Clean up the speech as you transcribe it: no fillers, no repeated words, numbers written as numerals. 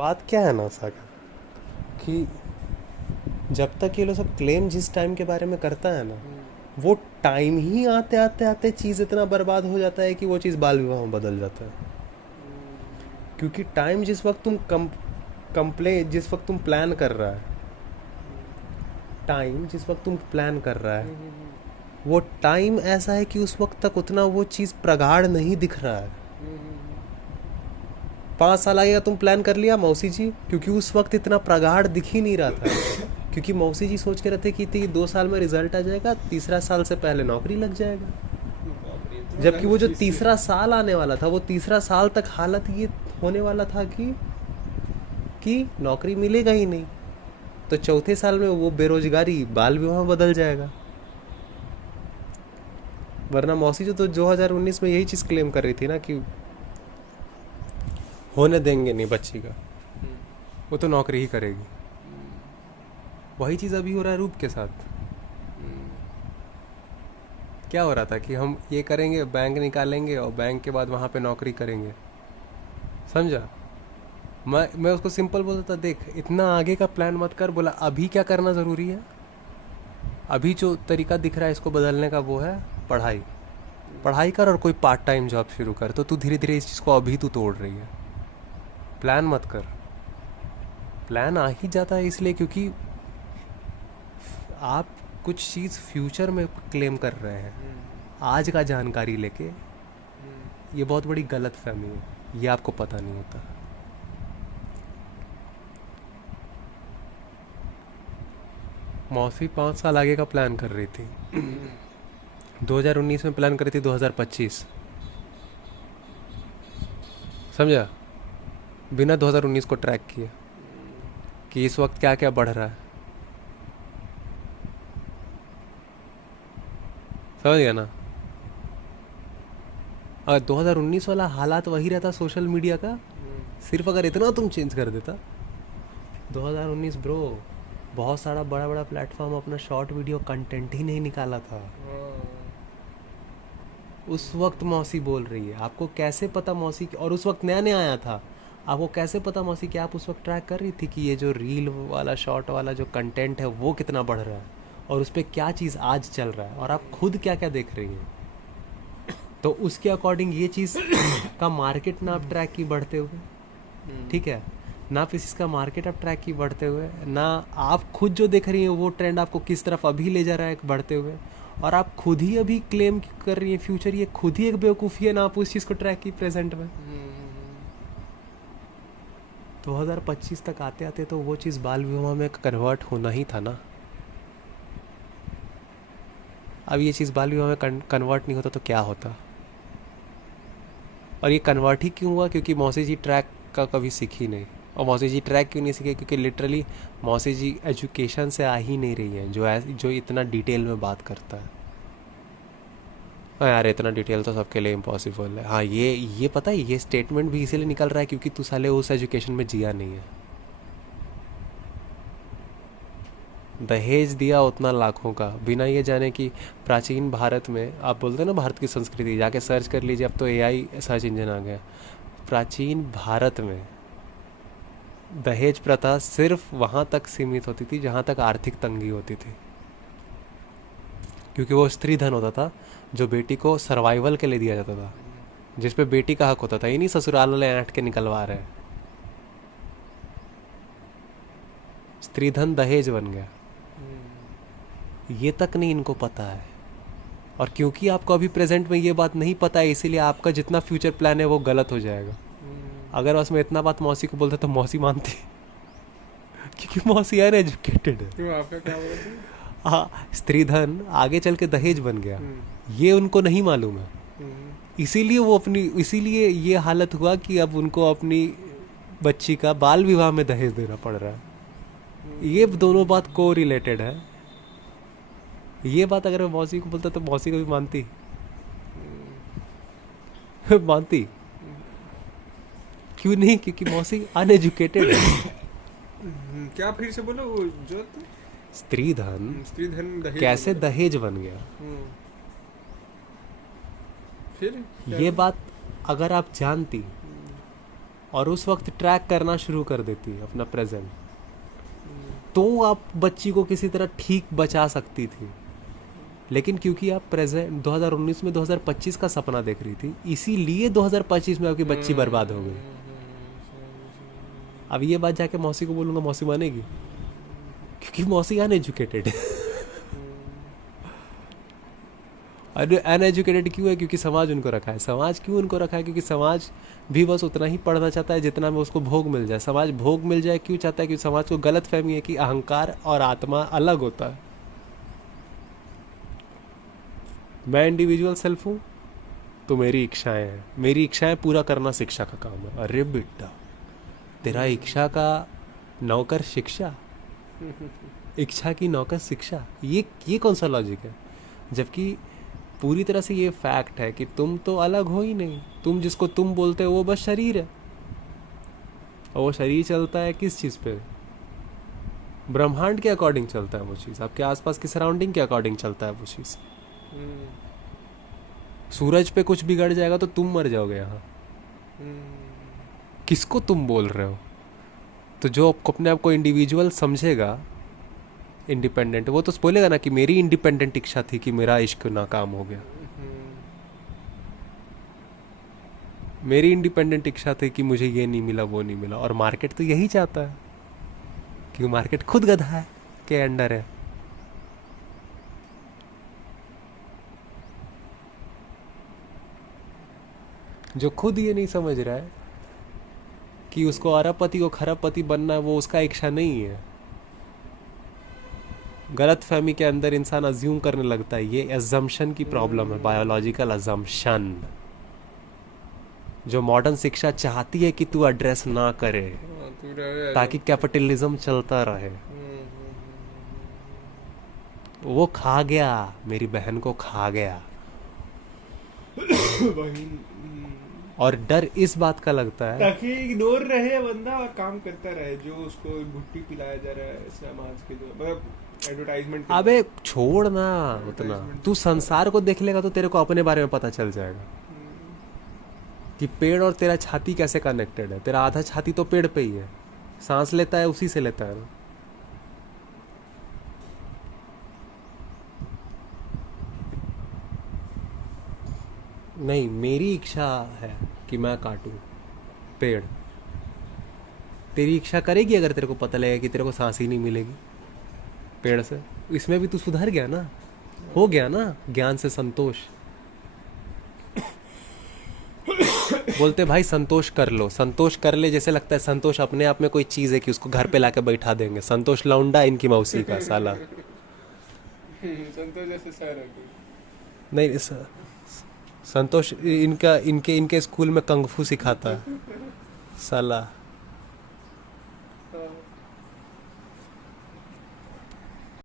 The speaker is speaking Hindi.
बात क्या है ना सागर, कि जब तक ये लोग सब क्लेम जिस टाइम के बारे में करता है ना, वो टाइम ही आते आते आते चीज़ इतना बर्बाद हो जाता है कि वो चीज़ बाल विवाह में बदल जाता है। क्योंकि टाइम जिस वक्त तुम जिस वक्त तुम प्लान कर रहा है, टाइम जिस वक्त तुम प्लान कर रहा है, वो टाइम ऐसा है कि उस वक्त तक उतना वो चीज़ प्रगाढ़ नहीं दिख रहा है। 5 साल आगे तुम प्लान कर लिया मौसी जी, क्योंकि उस वक्त इतना प्रगाढ़ दिख ही नहीं रहा था। क्योंकि मौसी जी सोच के रहते कि 2 साल में रिजल्ट आ जाएगा, तीसरा साल से पहले नौकरी लग जाएगा। जबकि वो जो तीसरा साल आने वाला था, वो तीसरा साल तक हालत ये होने वाला था कि नौकरी मिलेगा ही नहीं। तो चौथे साल में वो बेरोजगारी बाल विवाह बदल जाएगा। वरना मौसी जो तो 2019 में यही चीज़ क्लेम कर रही थी ना कि होने देंगे नहीं बच्ची का, वो तो नौकरी ही करेगी। वही चीज़ अभी हो रहा है रूप के साथ। क्या हो रहा था कि हम ये करेंगे, बैंक निकालेंगे और बैंक के बाद वहाँ पे नौकरी करेंगे। समझा? मैं उसको सिंपल बोलता था, देख इतना आगे का प्लान मत कर। बोला अभी क्या करना ज़रूरी है, अभी जो तरीका दिख रहा है इसको बदलने का वो है पढ़ाई। पढ़ाई कर और कोई पार्ट टाइम जॉब शुरू कर। तो तू धीरे धीरे इस चीज़ को अभी तू तोड़ रही है। प्लान मत कर। प्लान आ ही जाता है इसलिए क्योंकि आप कुछ चीज़ फ्यूचर में क्लेम कर रहे हैं आज का जानकारी लेके। ये बहुत बड़ी गलत फहमी है, ये आपको पता नहीं होता। मौसी 5 साल आगे का प्लान कर रही थी। 2019 में प्लान करी थी 2025। समझा? बिना 2019 को ट्रैक किए कि इस वक्त क्या क्या बढ़ रहा है। समझ गया ना? अगर 2019 वाला हालात वही रहता सोशल मीडिया का, सिर्फ अगर इतना तुम चेंज कर देता। 2019 ब्रो, बहुत सारा बड़ा बड़ा प्लेटफॉर्म अपना शॉर्ट वीडियो कंटेंट ही नहीं निकाला था। उस वक्त मौसी बोल रही है, आपको कैसे पता मौसी? और उस वक्त नया नया आया था। आपको कैसे पता मौसी कि आप उस वक्त ट्रैक कर रही थी कि ये जो रील वाला शॉर्ट वाला जो कंटेंट है वो कितना बढ़ रहा है और उस पर क्या चीज़ आज चल रहा है और आप खुद क्या क्या देख रही हैं। तो उसके अकॉर्डिंग ये चीज़ का मार्केट ना आप ट्रैक की बढ़ते हुए, ठीक है ना? फिर इसका मार्केट आप ट्रैक की बढ़ते हुए, ना आप खुद जो देख रही हैं वो ट्रेंड आपको किस तरफ अभी ले जा रहा है बढ़ते हुए, और आप खुद ही अभी क्लेम कर रही हैं फ्यूचर। ये खुद ही एक बेवकूफ़ी है ना, आप उस चीज़ को ट्रैक की प्रेजेंट में। 2025 तक आते आते तो वो चीज़ बाल विवाह में कन्वर्ट होना ही था ना। अब ये चीज़ बाल विवाह में कन्वर्ट नहीं होता तो क्या होता? और ये कन्वर्ट ही क्यों हुआ? क्योंकि मौसी जी ट्रैक का कभी सीखी नहीं। और मौसी जी ट्रैक क्यों नहीं सीखे? क्योंकि लिटरली मौसी जी एजुकेशन से आ ही नहीं रही हैं जो इतना डिटेल में बात करता है। हाँ यार, इतना डिटेल तो सबके लिए इम्पॉसिबल है। हाँ, ये पता है, ये स्टेटमेंट भी इसीलिए निकल रहा है क्योंकि तू साले उस एजुकेशन में जिया नहीं है। दहेज दिया उतना लाखों का, बिना ये जाने कि प्राचीन भारत में, आप बोलते हैं ना भारत की संस्कृति, जाके सर्च कर लीजिए। अब तो एआई सर्च इंजन आ गया। प्राचीन भारत में दहेज प्रथा सिर्फ वहाँ तक सीमित होती थी जहाँ तक आर्थिक तंगी होती थी, क्योंकि वो स्त्री धन होता था जो बेटी को सर्वाइवल के लिए दिया जाता था, जिस पे बेटी का हक होता था। ये नहीं ससुराल वाले ऐंठ के निकलवा रहे हैं। स्त्री धन दहेज बन गया, ये तक नहीं इनको पता है। और क्योंकि आपको अभी प्रेजेंट में ये बात नहीं पता है, इसीलिए आपका जितना फ्यूचर प्लान है वो गलत हो जाएगा। अगर उसमें इतना बात मौसी को बोलते तो मौसी मानती, क्योंकि मौसी अनएजुकेटेड है। क्यों, आपका क्या बोला था? हाँ, स्त्री धन आगे चल के दहेज बन गया, ये उनको नहीं मालूम है। इसीलिए ये हालत हुआ कि अब उनको अपनी बच्ची का बाल विवाह में दहेज देना पड़ रहा है। ये दोनों बात को रिलेटेड है। ये बात अगर मैं मौसी को बोलता तो मौसी को भी मानती। मानती क्यों नहीं? क्योंकि मौसी अनएजुकेटेड है। क्या फिर से बोलो वो जो स्त्री धन स्त्री धन दहेज कैसे वगैरह? दहेज बन गया, फिर क्या ये हुआ? बात अगर आप जानती और उस वक्त ट्रैक करना शुरू कर देती है अपना प्रेजेंट, तो आप बच्ची को किसी तरह ठीक बचा सकती थी। लेकिन क्योंकि आप प्रेजेंट 2019 में 2025 का सपना देख रही थी, इसीलिए 2025 में आपकी बच्ची बर्बाद हो गई। अब ये बात जाके मौसी को बोलूँगा, मौसी मानेगी? क्योंकि मौसी अनएजुकेटेड है। अनएजुकेटेड क्यों है? क्योंकि समाज उनको रखा है। समाज क्यों उनको रखा है? क्योंकि समाज भी बस उतना ही पढ़ना चाहता है जितना में उसको भोग मिल जाए। समाज भोग मिल जाए क्यों चाहता है? क्योंकि समाज को गलत फहमी है कि अहंकार और आत्मा अलग होता है। मैं इंडिविजुअल सेल्फ हूँ तो मेरी इच्छाएं हैं, मेरी इच्छाएं पूरा करना शिक्षा का काम है। अरे बेटा, तेरा इच्छा का नौकर शिक्षा, इच्छा की नौकर शिक्षा, ये कौन सा लॉजिक है? जबकि पूरी तरह से ये फैक्ट है कि तुम तो अलग हो ही नहीं। तुम जिसको तुम बोलते हो वो बस शरीर है, और वो शरीर चलता है किस चीज़ पे? ब्रह्मांड के अकॉर्डिंग चलता है वो चीज़, आपके आसपास की सराउंडिंग के अकॉर्डिंग चलता है वो चीज़। सूरज पे कुछ बिगड़ जाएगा तो तुम मर जाओगे यहाँ। किसको तुम बोल रहे हो? तो जो अपने आप को इंडिविजुअल समझेगा, इंडिपेंडेंट, वो तो बोलेगा ना कि मेरी इंडिपेंडेंट इच्छा थी कि मेरा इश्क नाकाम हो गया। मेरी इंडिपेंडेंट इच्छा थी कि मुझे ये नहीं मिला, वो नहीं मिला। और मार्केट तो यही चाहता है, क्योंकि मार्केट खुद गधा है के अंडर है। जो खुद ये नहीं समझ रहा है कि उसको अरबपति को खरबपति बनना है, वो उसका इच्छा नहीं है। गलत फहमी के अंदर इंसान अज्यूम करने लगता है। ये अजम्पशन की प्रॉब्लम है, बायोलॉजिकल अजम्पशन, जो मॉडर्न शिक्षा चाहती है कि तू एड्रेस ना करे, ताकि कैपिटलिज्म चलता रहे। वो खा गया, मेरी बहन को खा गया। और डर इस बात का लगता है ताकि इग्नोर रहे बंदा और काम करता रहे, जो उसको भुट्टी पिलाया जा रहा है समाज के जो मतलब एडवर्टाइजमेंट। अबे छोड़ ना उतना, तू संसार को देख लेगा तो तेरे को अपने बारे में पता चल जाएगा कि पेड़ और तेरा छाती कैसे कनेक्टेड है। तेरा आधा छाती तो पेड़ पे ही है, सांस लेता है उसी से लेता है ना। नहीं, मेरी इच्छा है कि मैं काटूं पेड़। तेरी इच्छा करेगी अगर तेरे को पता लगेगा कि तेरे को सांस ही नहीं मिलेगी पेड़ से। इसमें भी तू सुधर गया ना, हो गया ना ज्ञान से संतोष। बोलते भाई संतोष कर लो, संतोष कर ले। जैसे लगता है संतोष अपने आप में कोई चीज़ है कि उसको घर पे लाके बैठा देंगे। संतोष लौंडा इनकी मौसी का साला। संतोष जैसे सर है नहीं, संतोष इनका इनके स्कूल में कंगफू सिखाता है साला।